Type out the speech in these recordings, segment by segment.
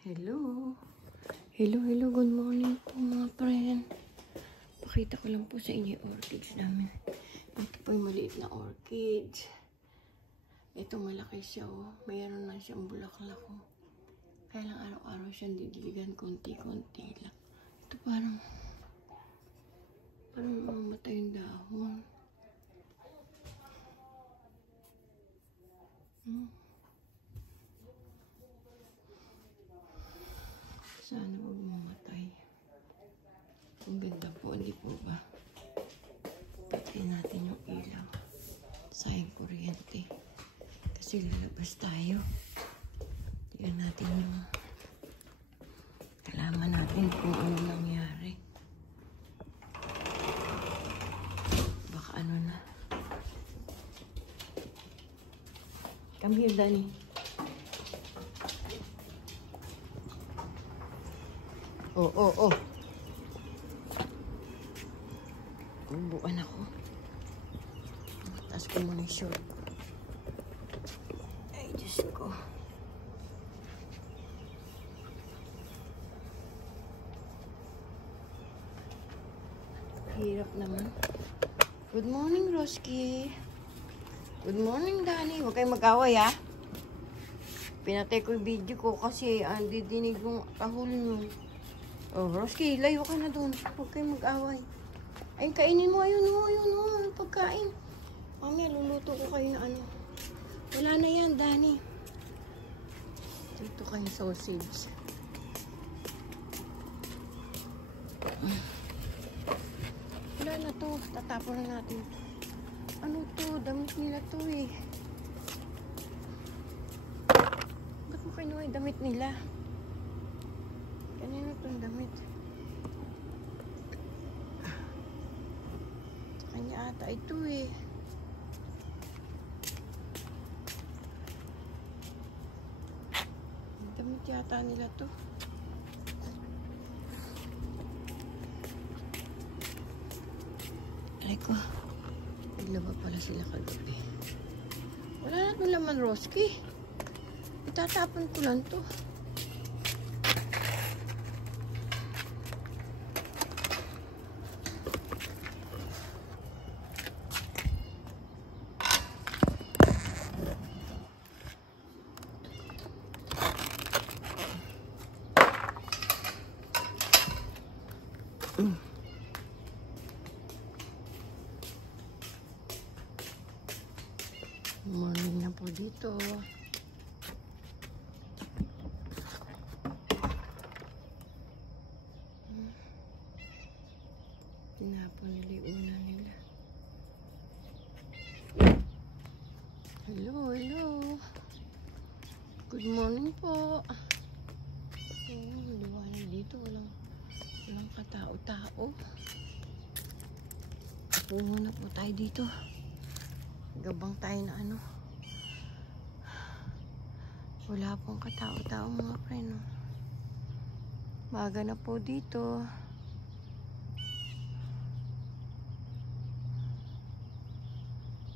Hello. Hello, good morning po mga friend. Pakita ko lang po sa inyo yung orchids namin. Ito po yung maliit na orchids. Ito malaki siya oh. Mayroon na siyang bulaklak oh. Kaya lang araw-araw siyang didiligan konti-konti lang. Ito parang mamatay yung dahon. Sana huwag mamatay. Ang ganda po, hindi po ba? Patayin natin yung ilaw. Sayang kuryente. Kasi lalabas tayo. Tignan natin yung kalaman natin kung ano nangyari. Baka ano na. Come here, Danny. Oh. Bubuan ako. Taas ko muna yung short. Ay, Diyos ko. Hirap naman. Good morning, Roski. Good morning, Danny. Huwag kayong mag-away, ha? Pinatay ko yung video ko kasi didinig yung tahol nyo. Oh, Roski, layo ka na doon. Huwag kayong mag-away. Ay, kainin mo. Ayun, pagkain. Mamaya, luluto ko kayo na ano. Wala na yan, Danny. Dito kayong sausage. Wala na to. Tatapon na natin. Ano to? Damit nila to eh. Ba't mo kinuha yung damit nila? Kanina itong damit. Kanya ata ito eh. Damit yata nila to. Aray ko. Naglaba pala sila kagabi. Wala na itong laman, Roski. Itatapon ko lang to. Morning na po dito. Tinapon nila yung una nila. Hello. Good morning po. Liwanag dito. Walang katao-tao. Ako muna po tayo dito. Gabang tayo na ano. Wala pong katao-tao mga friend. Maga na po dito.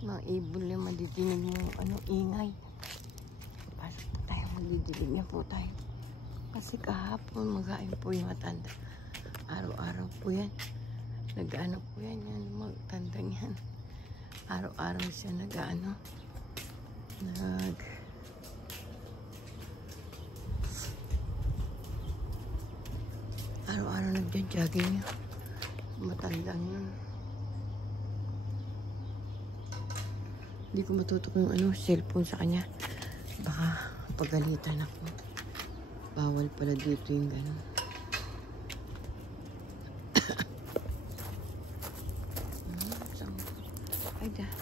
Mga ibon lang madidinig mo ano ingay. Pasok po tayo, madidinig niya po tayo. Kasi kahapon magain po yung matanda. Araw-araw po yan. Nag-ano po yan magtandang yan. Araw-araw siya araw-araw nagja-jogging yun. Matandang yun. Hindi ko matutok yung cellphone sa kanya. Baka pagalitan ako. Bawal pala dito yung gano'n.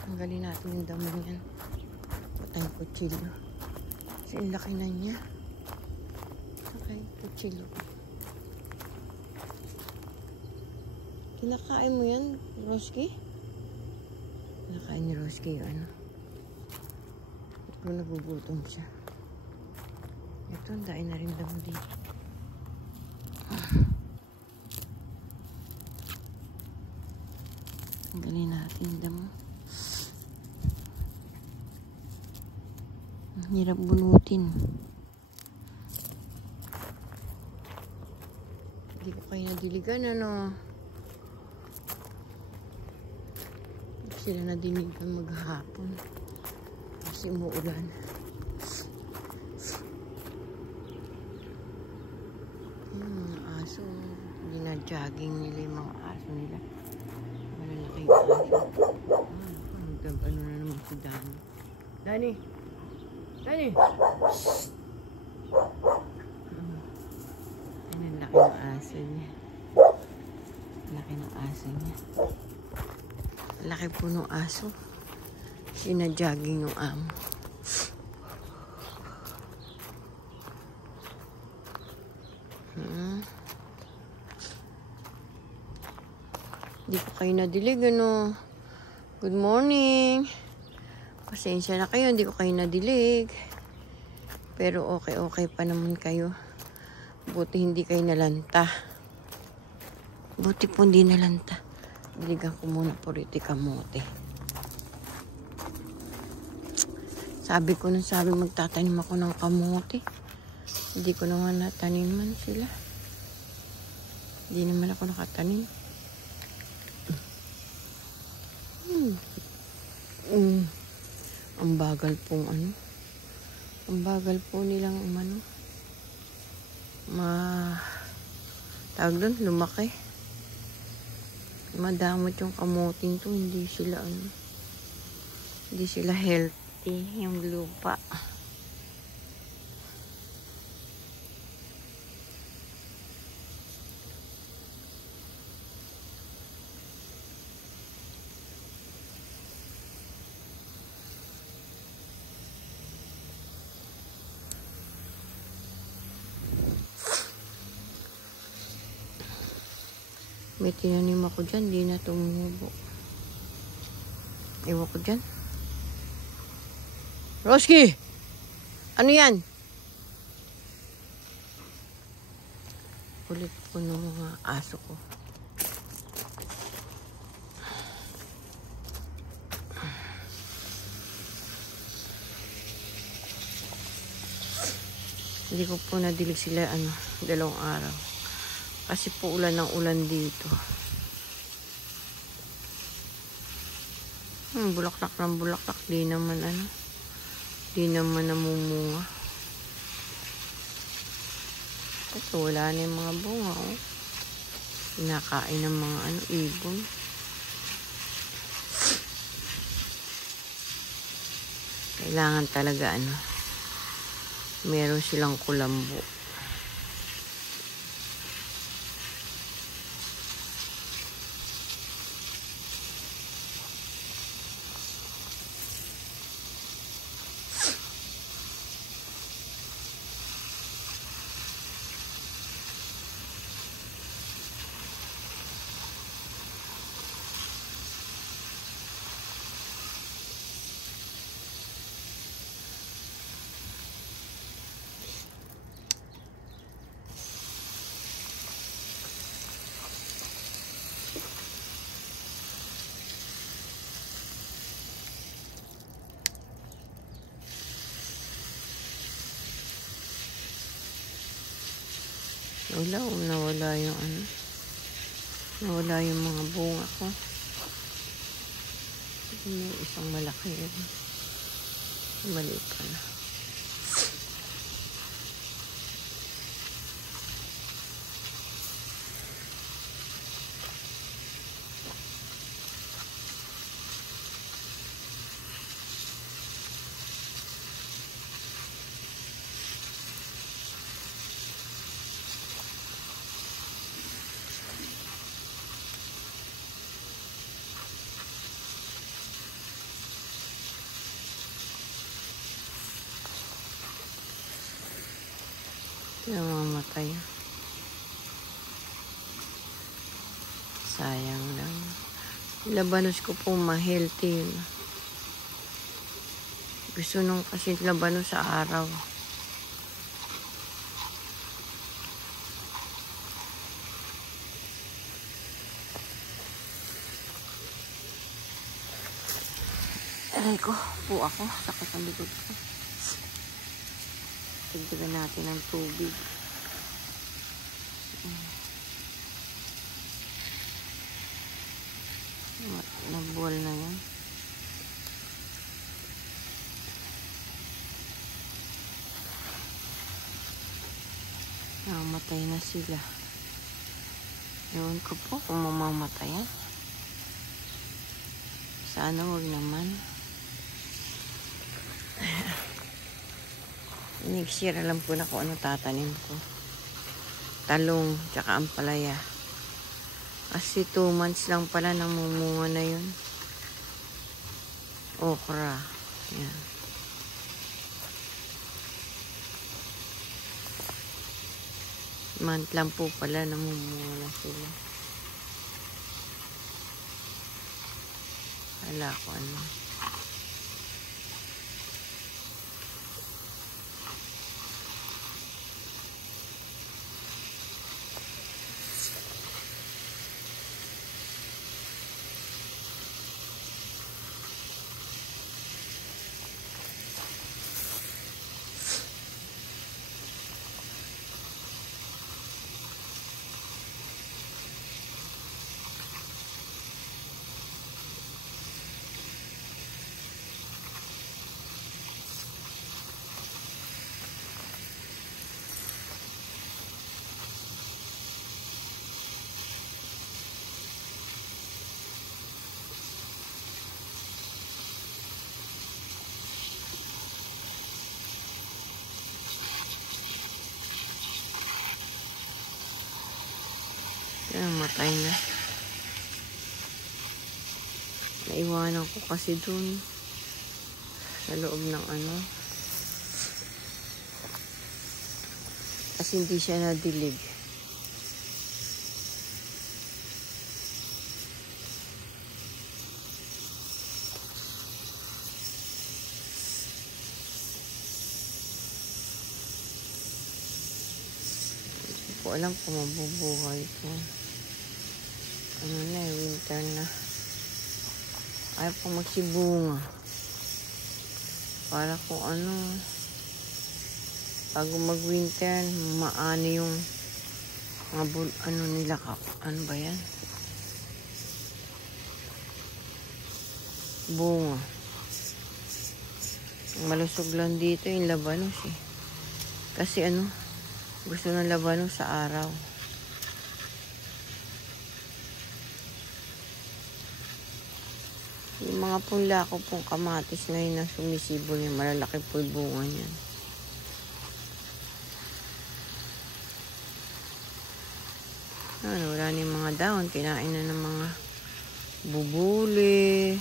Tanggalin natin yung damo niyan. Patay kutsilyo. Kasi ang laki na niya. Okay, kutsilyo. Kinakain mo yan, Roski? Kinakain ni Roski yung ano. Pero nagugutom siya. Ito, ang dain na rin damo dito. Tanggalin natin yung damo. Hirap bunutin. Hindi ko kayo nadiligan, ano. Hindi sila nadiligan maghapon. Kasi umuulan. Mga aso. Gina-jogging nila yung mga aso nila. Malalaking aso. Ano na naman si Dani. Dani! Dani! Ang laki ng aso niya. Laki ng aso niya. Laki po ng aso. Sina-jogging ng amo. Hindi ko kayo nadilig, ano. Good morning. Pasensya na kayo, hindi ko kayo nadilig. Pero okay pa naman kayo. Buti hindi kayo nalanta. Buti po hindi nalanta. Diligan ko muna po rito kamote. Sabi magtatanim ako ng kamote. Hindi ko naman nataniman sila. Hindi naman ako nakatanim. Ang bagal pong ano. Ang bagal po nilang tawag doon, lumaki. Madamot yung kamuting to, hindi sila healthy yung lupa. May tinanim ako dyan, di na tumubo. Ewan ko dyan. Roski! Ano yan? Kulit po ng mga aso ko. Hindi ko po nadilig sila, 2 araw. Kasi po ulan ng ulan dito. Bulaklak ng bulaklak. Di naman namumunga. Kasi wala na yung mga bunga, oh. Kinakain ng mga ibon. Kailangan talaga meron silang kulambo. Nawala yung mga bunga ko. May isang malaki yun. Maliit pa na. Namamatay. Sayang lang. Labanos ko po ma-healthy. Gusto nung kasi labanos sa araw. Aray ko, po ako. Sakit ang likod ko. Tignan natin ang tubig. Namatay na sila. Ewan ko po kung mamamatay yan. Sana huwag naman. Next year alam ko na kung ano tatanim ko. Talong, tsaka ampalaya. Kasi 2 months lang pala namumunga na yun. Okra. Yan. Month lang po pala namumunga na sila. Wala ko ano. Yan, matay na. Naiwanan ko kasi dun sa loob ng ano. Kasi hindi siya nadilig. Hindi ko alam kung mabubuhay ito. Ano na eh, winter na. Ayaw po magsibunga. Para kung ano, bago mag-winter, maani yung mga ano nila, ano ba yan? Bunga. Malusog lang dito yung labanos eh. Kasi ano, gusto ng labanos sa araw. Yung mga punla ko pong kamatis ngayon na sumisibol niya, malalaki po yung bunga niyan. Ano, wala na yung mga dahon, kinain na ng mga bubuli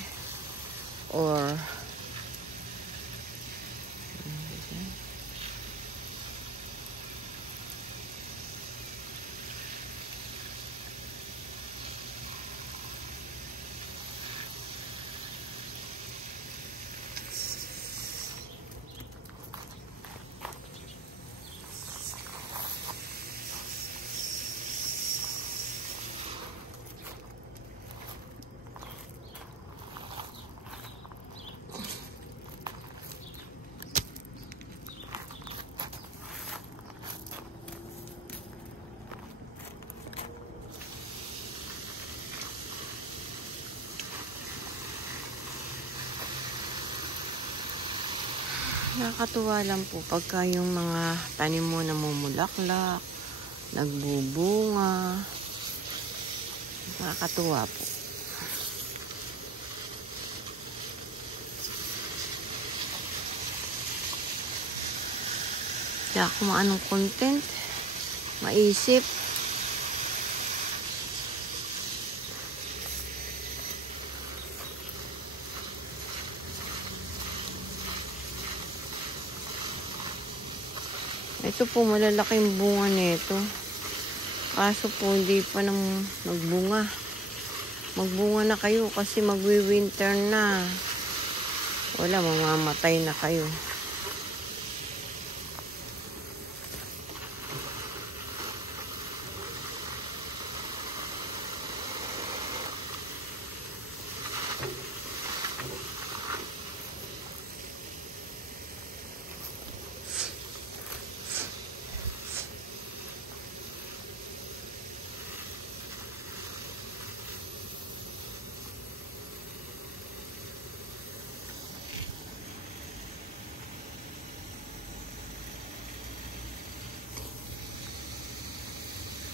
or nakakatuwa lang po pagka yung mga tanim mo namumulaklak, nagbubunga. Nakakatuwa po. Kaya kung anong content, maisip. Ito po, malalaking bunga nito. Kaso po, hindi pa nang magbunga. Magbunga na kayo kasi magwi-winter na. Wala, mamamatay na kayo.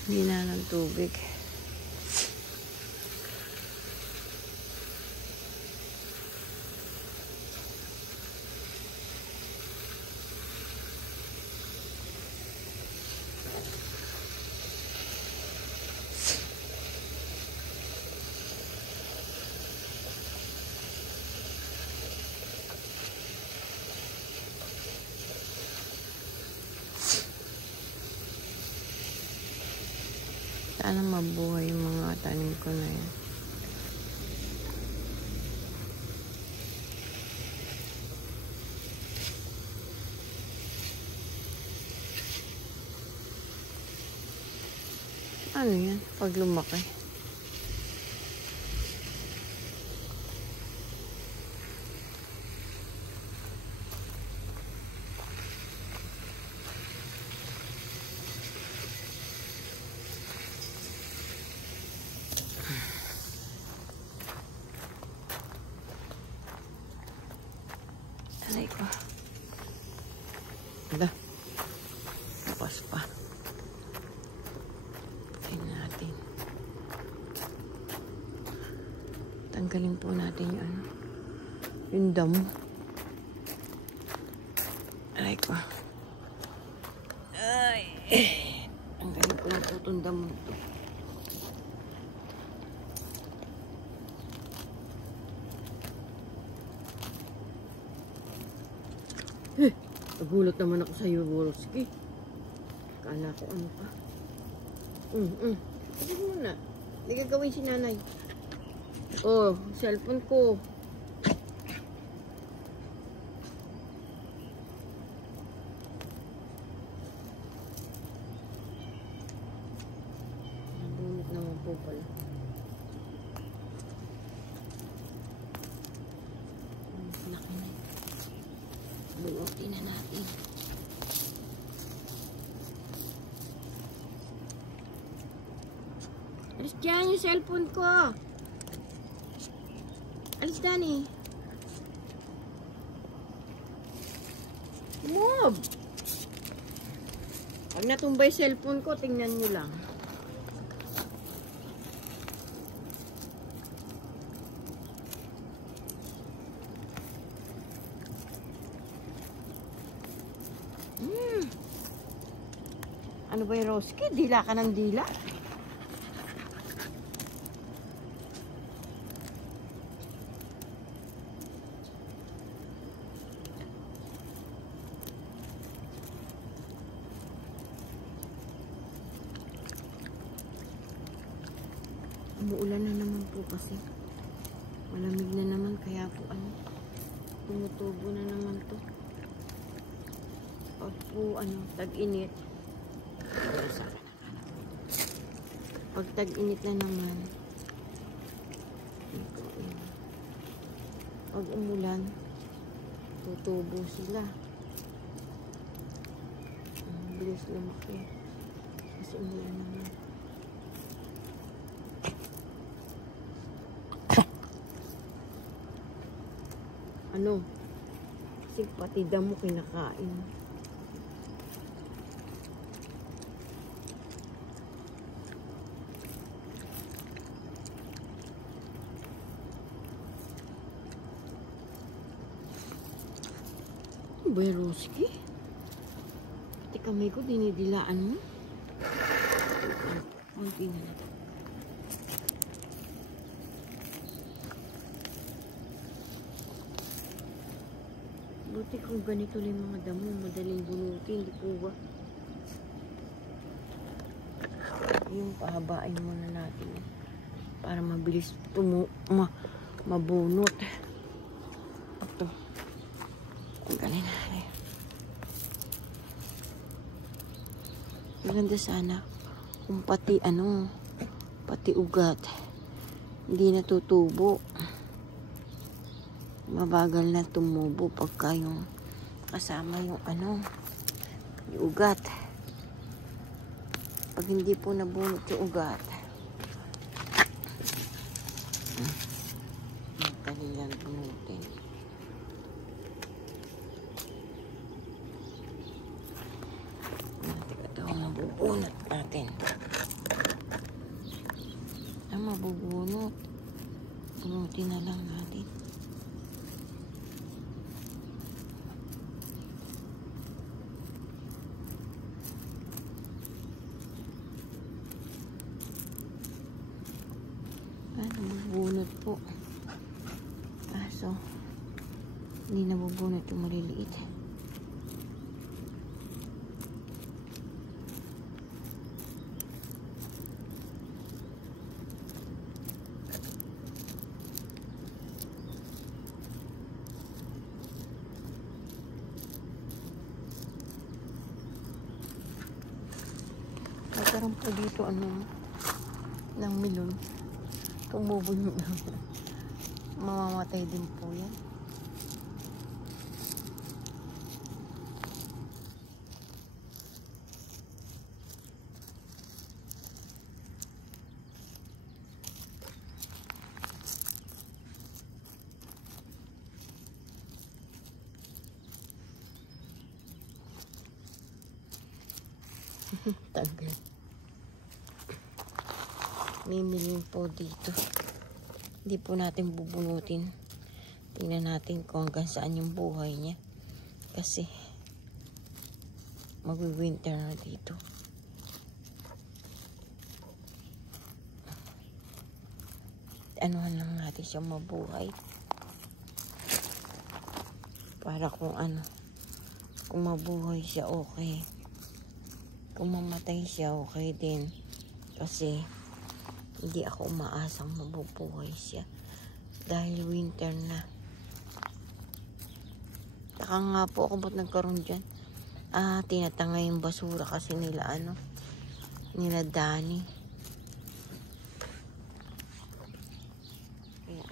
Hina ng tubig. Sana mabuhay yung mga tanim ko na yan. Ano yan? Pag lumaki. Alay ko. Hala. Lakas pa. Tingnan natin. Tanggalin po natin yung ano. Yung damo. Alay ko. Ay. Tanggalin ko lang po itong damo ito. Nagulat naman ako sa iyo, Borowski. Kala ko ano pa. Sige muna. Hindi gagawin si nanay. Oh, cellphone ko. Nabunot naman po pala. Laki na. Bunutin na natin. Alis dyan yung cellphone ko. Alis Dani. Move! Pag natumbay cellphone ko, tingnan nyo lang. Ano ba yung Roski? Dila ka ng dila? Umuulan na naman po kasi. Malamig na naman kaya po ano. Tumutubo na naman to. Pag po ano, tag-init. Pag tag-init na naman, pag umulan, tutubo sila. Bilis lumaki. Kasi umulan naman. Ano? Kasi pati damo kinakain. Borowski? Pati kamay ko dinidilaan mo. Kunti na natin. Buti kung ganito lang mga damo, madaling bunutin, di po ba? Yung pahabain muna natin para mabilis mabunot. Ito. Ang galing na. Maganda sana kung pati ano, pati ugat hindi natutubo. Mabagal na tumubo pagka yung kasama yung ano, yung ugat. Pag hindi po nabunot yung ugat, magdali lang bunutin. Ito ang mabubunot natin. bubunutin na lang natin. Nabubunot po. So, hindi nabubunot yung maliliit. Nagkaroon po dito ng melon. Tumubog na. Mamamatay din po yan. Tanggal. May milin po dito. Hindi po natin bubunutin. Tingnan natin kung hanggang saan yung buhay niya. Kasi magwi-winter na dito. Anuhan lang natin siya mabuhay. Para kung mabuhay siya, okay. Kung mamatay siya, okay din. Kasi hindi ako umaasang mabubuhay siya. Dahil winter na. Saka nga po ako ba't nagkaroon dyan? Tinatangay yung basura kasi nila nila Dani. Kaya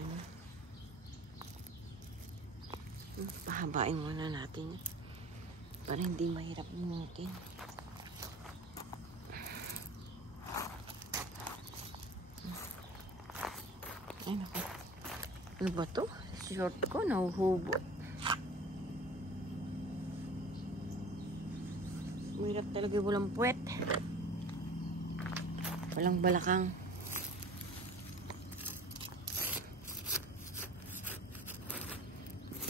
pahabain muna natin para hindi mahirap bunutin. Ay, naku. Ano ba to? Short ko, nahuhubot. Mahirap talaga walang puwet. Walang balakang.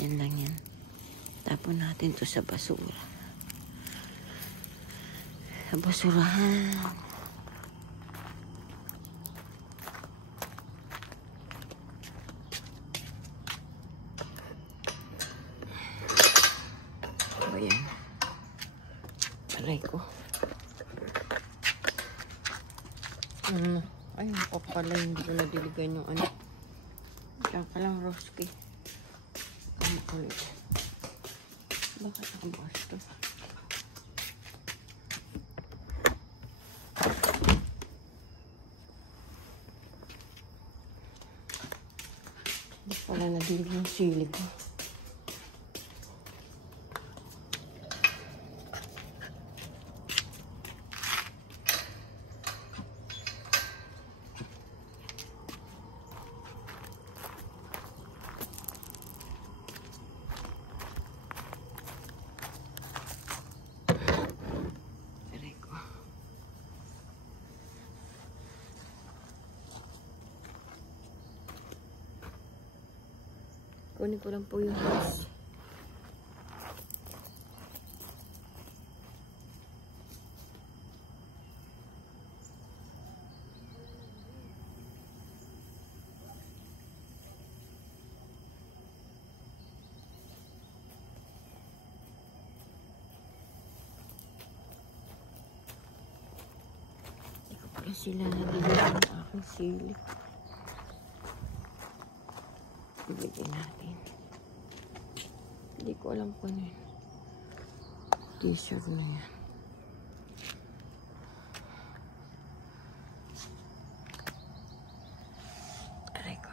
Yan lang yan. Tapon natin to sa basura. Sa basurahan. Ayan. Aray ko. Ay, pala hindi ko nadiligan yung Diyan ka lang, Roski. Ang kulit. Bakit nakabukas to? Hindi pala nadilig yung sili ko. Kunin ko lang po yung hose. Hindi ko pala sila nabigyan ng aking sili. Ibigay natin. Hindi ko alam kung ano yun. T-shirt na yan. Aray ko.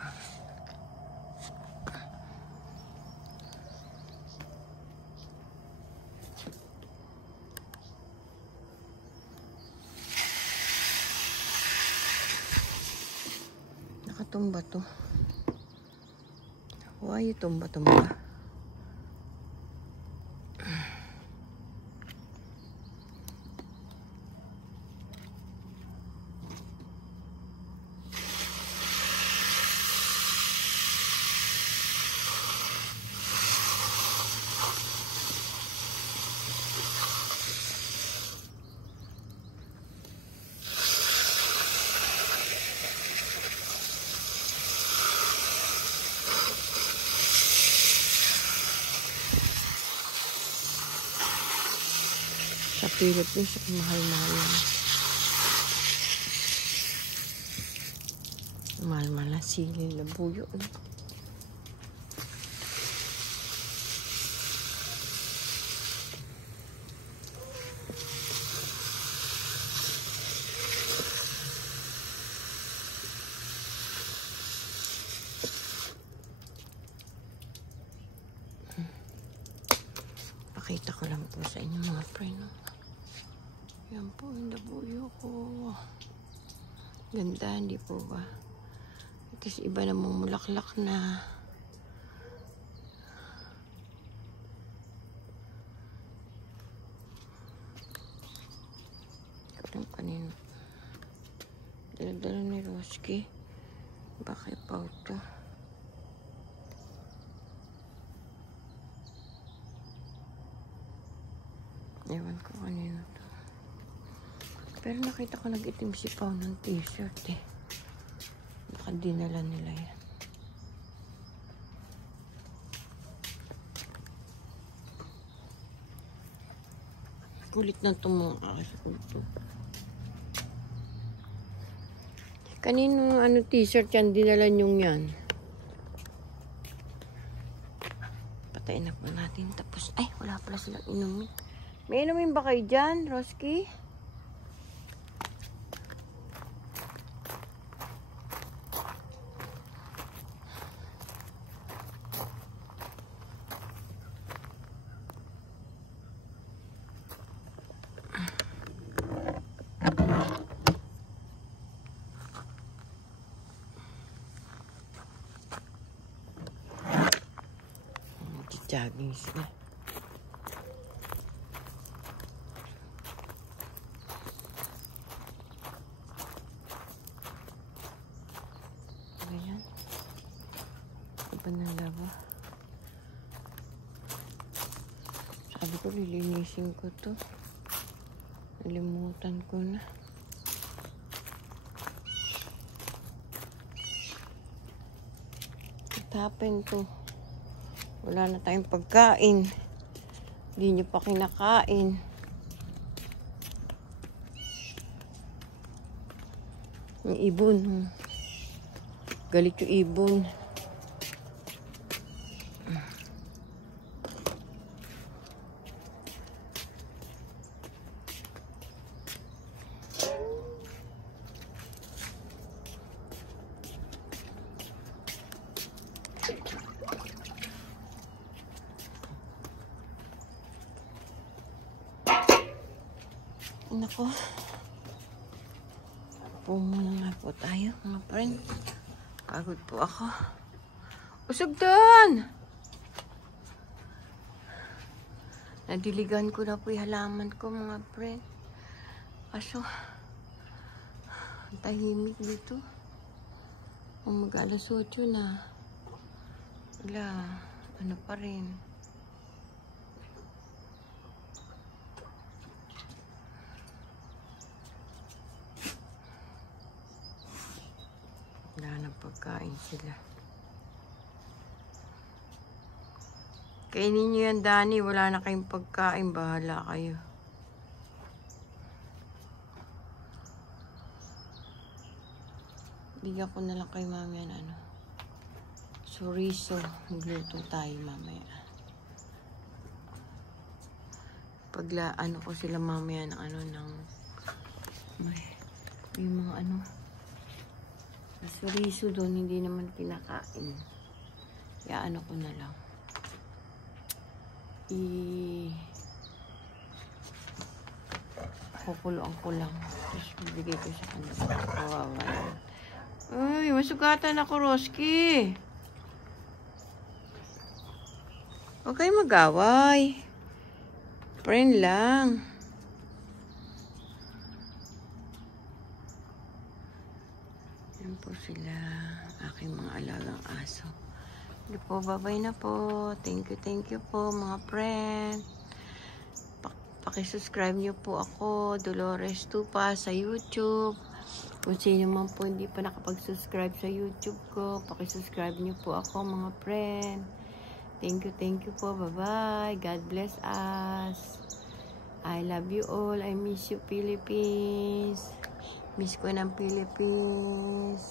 Nakatumba to. Why tumba-tumba? Philippines, mahal-mahal yan. Mahal-mahal na sili na buyo. Pakita ko lang po sa inyo mga friend. Yan po yung nabuyo ko. Ganda, hindi po ba? Kasi iba namang mulaklak na. Ito kanino. Dala-dala ni Roski. Bakit pa ito? Ewan ko kanino to. Pero nakita ko nag-itim si Pao ng t-shirt eh. Baka dinala nila yan. Kulit na itong mga aso. Kanino ano t-shirt yan? Dinala nyong yan. Patayin na po natin. Tapos, ay wala pala silang inumin. May inumin ba kayo dyan, Roski? Jogging sila. Ayan. Iba ng laba. Sabi ko lilinisin ko to. Nalimutan ko na. What happened to? Wala na tayong pagkain. Hindi nyo pa kinakain. Yung ibon. Galit yung ibon. Nako. Po muna nga po tayo, mga friend. Pagod po ako. Usog doon! Nadiligan ko na po yung halaman ko, mga friend. Kaso, tahimik dito. Kung mag-alas 8 na, wala, ano pa rin. Wala nang pagkain sila. Kainin nyo yan, Dani. Wala na kayong pagkain. Bahala kayo. Bigyan ko na lang kay mami yan, ano. Chorizo. Magluto tayo mamaya. Pagla, ano ko sila mamaya ng ano, ng may mga ano. Chorizo doon, hindi naman kinakain. Kaya ano ko na lang. Kukuloan ko lang. Tapos bibigay ko sa kanila. Kawawa. Uy, masugatan ako, Roski. Huwag kayo mag-away. Friend lang. Yan po sila, aking mga alagang aso. Hindi po, bye-bye na po. Thank you po mga friend. Pakisubscribe nyo po ako, Dolores Tupa, sa YouTube. Kung sino man po hindi pa nakapag-subscribe sa YouTube ko, pakisubscribe nyo po ako mga friend. Thank you po. Bye-bye. God bless us. I love you all. I miss you, Philippines. Miss ko ng Philippines.